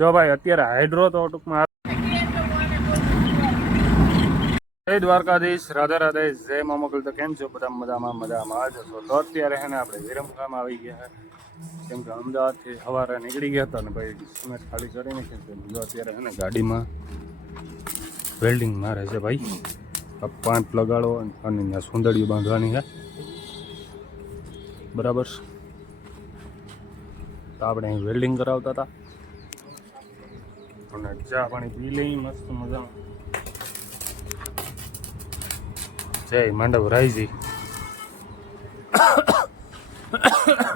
જો ભાઈ અત્યારે હાઇડ્રો તો ટૂંકમાં જય દ્વારકાધીશ, રાધે રાધે, જય મા મોકલ. તો કેમ છો બધા? મજામાં જ છો. તો અત્યારે હે ને આપણે વિરમગામ આવી ગયા છે, કેમ કે અમદાવાદથી સવારે નીકળી ગયા હતા ને ભાઈ સિમેન્ટ ખાલી કરી નાખી છે. જો અત્યારે હે ને ગાડીમાં વેલ્ડિંગ મારે છે ભાઈ, પાઇપ લગાડો અને સુંદડીઓ બાંધવાની છે બરાબર. તો આપણે અહીં વેલ્ડિંગ કરાવતા હતા અને ચા પાણી પી લઈ મસ્ત મજામાં. જય માંડવ રાયજી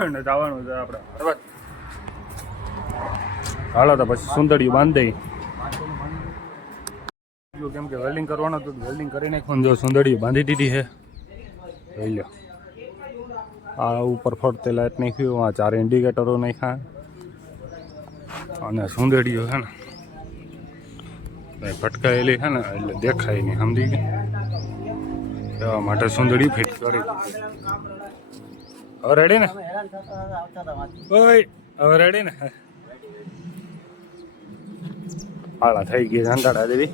અને જવાનું છે આપણે હળવદ. હાલો તો પછી સુંદડીઓ બાંધી દઈ, કેમ કે વેલ્ડિંગ કરવાનું હતું, વેલ્ડિંગ કરી નાખવાનું. જો સુંદડીઓ બાંધી દીધી છે જોઈ લો. આ ઉપર ફરતે લાઈટ નાખ્યું, આ 4 ઇન્ડિકેટરો નાખ્યા અને સુંદડીઓ છે ને ભટકાયેલી છે ને એટલે દેખાય નહીં, સમજી ગયા? એવા માટે સુંદડી ફિટ કરી. હવે રેડી ને? ઓય હવે રેડી ને? હાલા થઈ ગઈ અંધાડા દેવી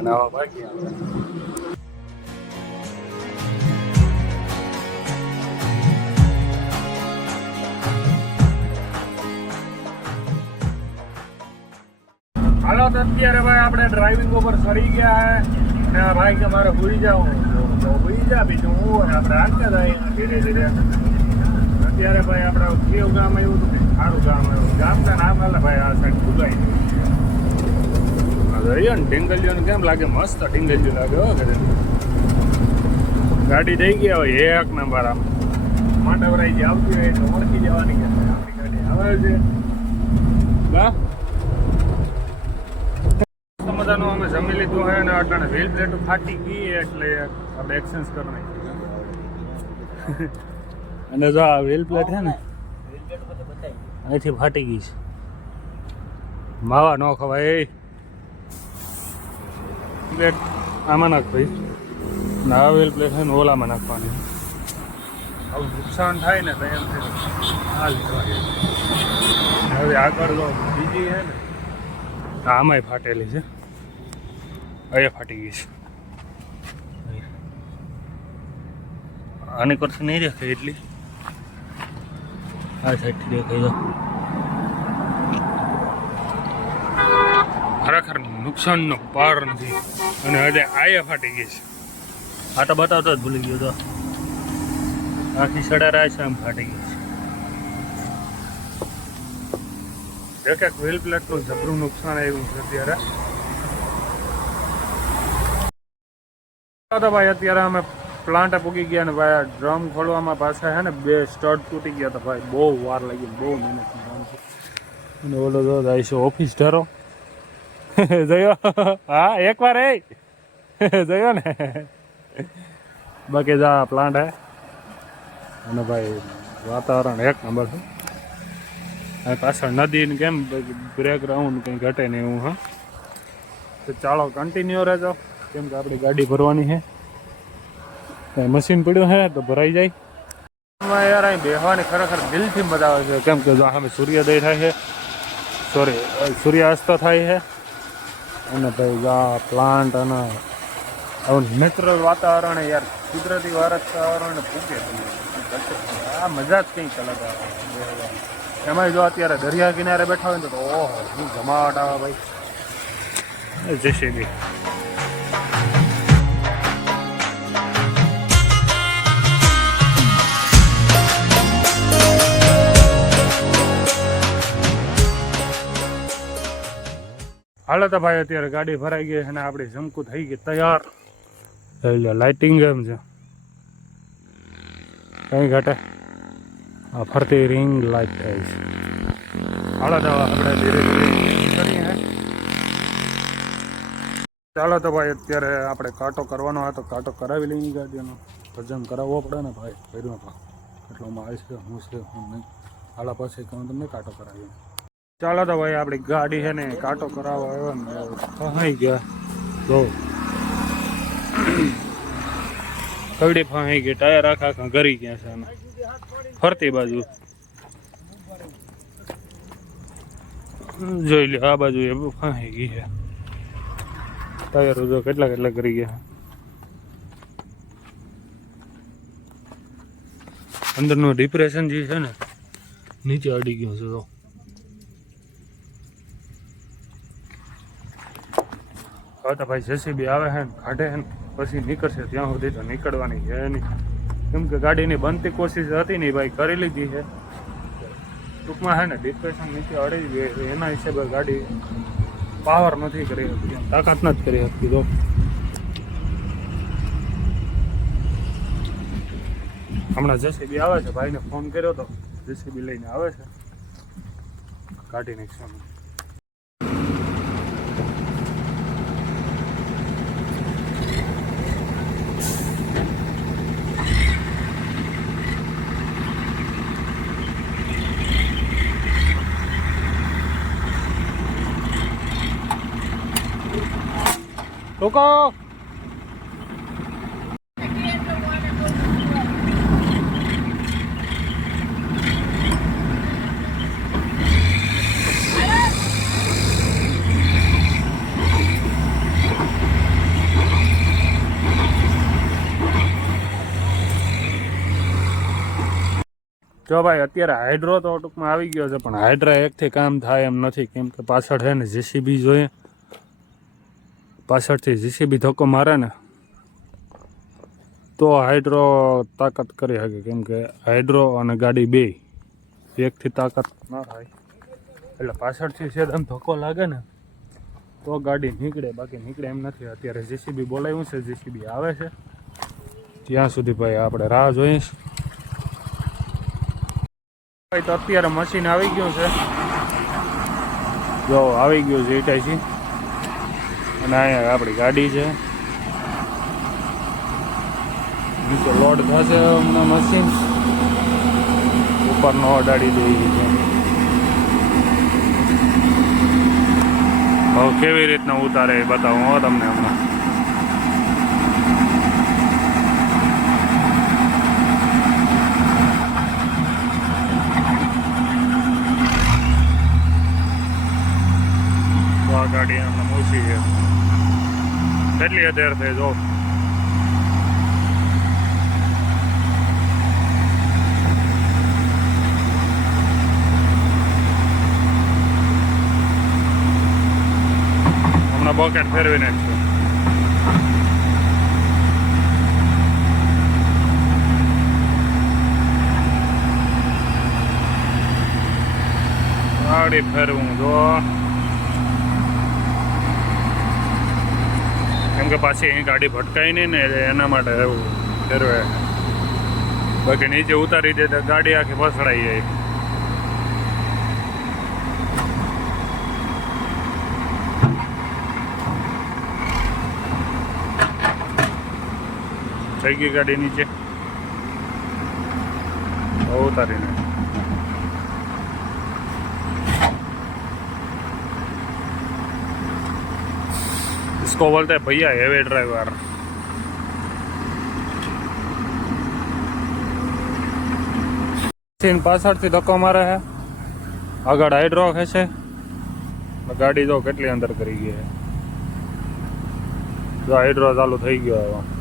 અને હવે બાકી હાલો. તો અત્યારે ભાઈ આપણે ડ્રાઇવિંગ ઉપર સરી ગયા હે અને ભાઈ કે મારે ભૂલી જાઉં તો ભૂલી જા, બીજું હું આપણે આગળ જાય ધીરે ધીરે. અત્યારે ભાઈ આપણે કેવું ગામ આવ્યું હતું, સારું ગામ આવ્યું. ગામના નામ એટલે ભાઈ આ સાઈડ ભૂલાઈ ગયું. ઢીંગલીઓને કેમ લાગે? મસ્ત ઢીંગલીઓ લાગે હો. ગાડી થઈ ગયા હોય એક નંબર, આમ માંડવરાઈ જે આવતી હોય એટલે ઓળખી જવાની કે આપણી ગાડી આવે છે. બા મજાનું અમે જમી લીધું હોય ને અટાણે વ્હીલ પ્લેટો ફાટી ગઈ એટલે આપણે એક્સચેન્જ કરી નાખી. અને જો આ વ્હીલ પ્લેટ છે ને અહીંથી ફાટી ગઈ છે. માવા ન ખવાય એ પ્લેટ આમાં નાખ ભાઈ. ના વ્હીલ પ્લેટ છે ને ઓલામાં નાખવાની. આવું નુકસાન થાય ને તો એમ હાલ હવે આગળ જો બીજી છે ને આમાંય ફાટેલી છે, અહીંયા ફાટી ગઈ છે. આની કરતી નહીં દેખાય એટલી, આ સાઈડથી દેખાય તો ખરેખર નુકસાનનો પાર નથી. અને હજે આયા ફાટી ગઈ છે. આ તો બતાવતો જ ભૂલી ગયો તો આખી સડારા છે આમ ફાટી ગઈ છે. એક વ્હીલ પ્લેટનું જબરું નુકસાન આવ્યું છે અત્યારે. તો ભાઈ અત્યારે અમે પ્લાન્ટ પૂગી ગયા ને ભાઈ આ ડ્રમ ખોલવામાં પાછા છે ને 2 સ્ટડ તૂટી ગયા હતા ભાઈ. બહુ વાર લાગી, બહુ મહેનતનું કામ છે. અને ઓલો જો જાય છે ઓફિસ ઢેરો જયો. હા એકવાર એ જયો ને. બાકી જા પ્લાન્ટ હે અને ભાઈ વાતાવરણ એક નંબર છે. અને પાછળ નદી ને કેમ બ્રેકગ્રાઉન્ડ કંઈ ઘટે નહીં એવું. હા તો ચાલો કન્ટિન્યુ રહેજો, કેમ કે આપણી ગાડી ભરવાની છે. મશીન પડ્યું છે તો ભરાઈ જાય. યાર અહીં બેહવાની ખરેખર દિલથી મજા આવે છે, કેમ કે સામે સૂર્યોદય થાય છે, સોરી સૂર્યાસ્ત થાય છે. અને ભાઈ આ પ્લાન્ટ અને આવું નેચરલ વાતાવરણ યાર, કુદરતી વાતાવરણ પૂગે આ મજા જ કંઈક અલગ આવે. એમાં જો અત્યારે દરિયા કિનારે બેઠા હોય ને તો ઓહો શું જમાવટ આવે ભાઈ. જેસીબી હાલો તો ભાઈ અત્યારે ગાડી ભરાઈ ગઈ અને આપણી ઝમકુ થઈ ગઈ તૈયાર. એટલે લાઇટિંગ એમ છે કઈ ઘટે, આ ફરતી રિંગ લાઇટ થાય છે. હાલો તો આપણે ધીરે ધીરે કરીએ. ચાલો તો ભાઈ અત્યારે આપણે કાંટો કરવાનો હતો, કાંટો કરાવી લઈએ ગાડીનો. વજન કરાવવો પડે ને ભાઈ, કર્યો તો એટલોમાં આવે છે હું છે હું નહીં. હાલા પછી કહું તમને કાંટો કરાવી. ચાલો તો ભાઈ આપણી ગાડી છે ને કાંટો કરાવવા આવ્યો ને ફસાઈ ગયા. જો કવડી ફસાઈ ગઈ, ટાયર આખા આખા ઘરી ગયા છે ફરતી બાજુ. જોઈ લો આ બાજુ એ ફાંસી ગઈ છે ટાયરો જો કેટલા કેટલા કરી ગયા અંદરનું ડિપ્રેશન જે છે ને નીચે અડી ગયું છે તો હવે તો ભાઈ જેસીબી આવે છે ને કાઢે છે ને પછી નીકળશે ત્યાં સુધી તો નીકળવાની છે નહીં કેમ કે ગાડીની બનતી કોશિશ હતી નહીં ભાઈ કરી લીધી છે ટૂંકમાં છે ને ડિપ્રેશન નીચે અડી ગઈ એના હિસાબે ગાડી પાવર નથી કરી શકતી તાકાત નથી કરી શકતી તો હમણાં જેસીબી આવે છે ભાઈને ફોન કર્યો તો જેસીબી લઈને આવે છે કાઢી નાખશે રોકો જો ભાઈ અત્યારે હાઇડ્રો તો ટૂંકમાં આવી ગયો છે પણ હાઇડ્રા એકથી કામ થાય એમ નથી કેમ કે પાછળ છે ને જેસીબી જોઈએ પાછળથી જેસીબી ધક્કો મારે ને તો હાઇડ્રો તાકાત કરી શકે કેમ કે હાઇડ્રો અને ગાડી બે એકથી તાકાત ના થાય એટલે પાછળથી સેદમ ધક્કો લાગે ને તો ગાડી નીકળે બાકી નીકળે એમ નથી અત્યારે જેસીબી બોલાવ્યું છે જેસીબી આવે છે ત્યાં સુધી ભાઈ આપણે રાહ જોઈશ ભાઈ તો અત્યારે મશીન આવી ગયું છે જો આવી ગયું છે ઇટાચી અને અહીંયા આપણી ગાડી છે નીચે લોડ થશે હમણાં મશીન ઉપરનો અડાડી દઈ છે હવે કેવી રીતના ઉતારે એ બતાવું હો તમને હમણાં આ ગાડી હમણાં ઓછી છે કેટલી અધેર થઈ જો હમણાં બોકેટ ફેરવી નાખશું ગાડી ફેરવું જો કેમ કે પાછી અહીં ગાડી ભટકાય નહીં ને એના માટે એવું ફેરવે બાકી નીચે ઉતારી દે તો ગાડી આખી ફસડાઈ જાય થઈ ગઈ ગાડી નીચે ઉતારીને इसको बोलते हैं भैया हेवी ड्राइवर પાછળથી ધક્કો મારે છે આગળ હાઇડ્રો ખેંચે ગાડી જો કેટલી અંદર કરી ગઈ છે જો હાઇડ્રો ચાલુ થઈ ગયો હવે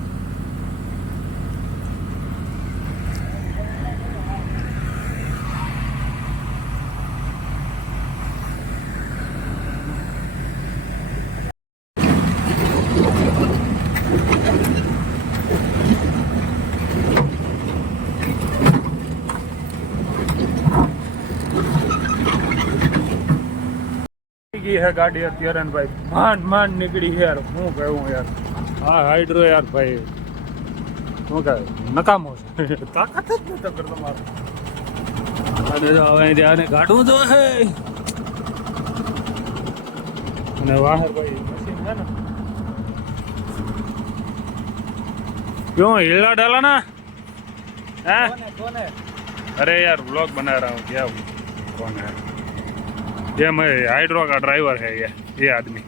है गाड़ी અત્યારે ને ભાઈ માંડ નીકળી યાર હું કહું યાર હા હાઇડ્રો યાર ભાઈ શું કહે નકામો છે તાકાત જ નથી કરતો મારો અને હવે ત્યાં ગાડવું તો હે અને વાહર ભાઈ મશીન છે ને क्यों हिला डाला ना हैं अरे यार व्लॉग बना रहा हूँ क्या कौन है ये मैं हाइड्रो का ड्राइवर है ये आदमी